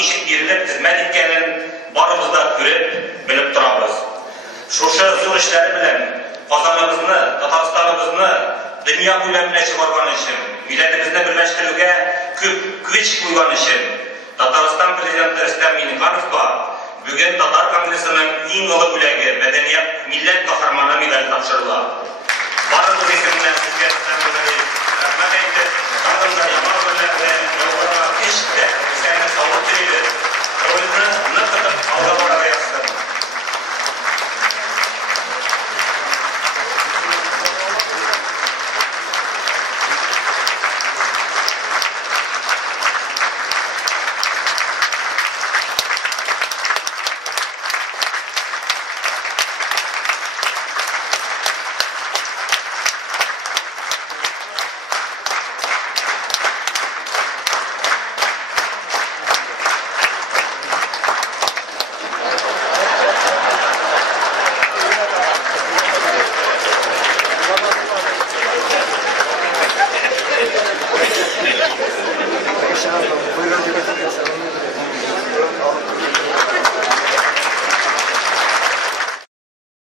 ничек бирелеп хезмәт иткәнен барыбыз да күреп, белеп торабыз. Шушы зур эшләре белән Казаныбызны, Татарстаныбызны дөнья күләмендә чыгарган өчен, милләтебезне берләштерүгә күп көч куйган өчен Татарстан президенты Рөстәм Миңнехановка бүген Татар конгрессының иң олы бүләге мәдәният милләт каһарманы медале тапшырыла. Барыбыз исемнән сезгә рәхмәт әйтеп, тагын да яңа бүләкләрне яуларга көч вә сәнгать саулык телибез. Ролны нык тотып алга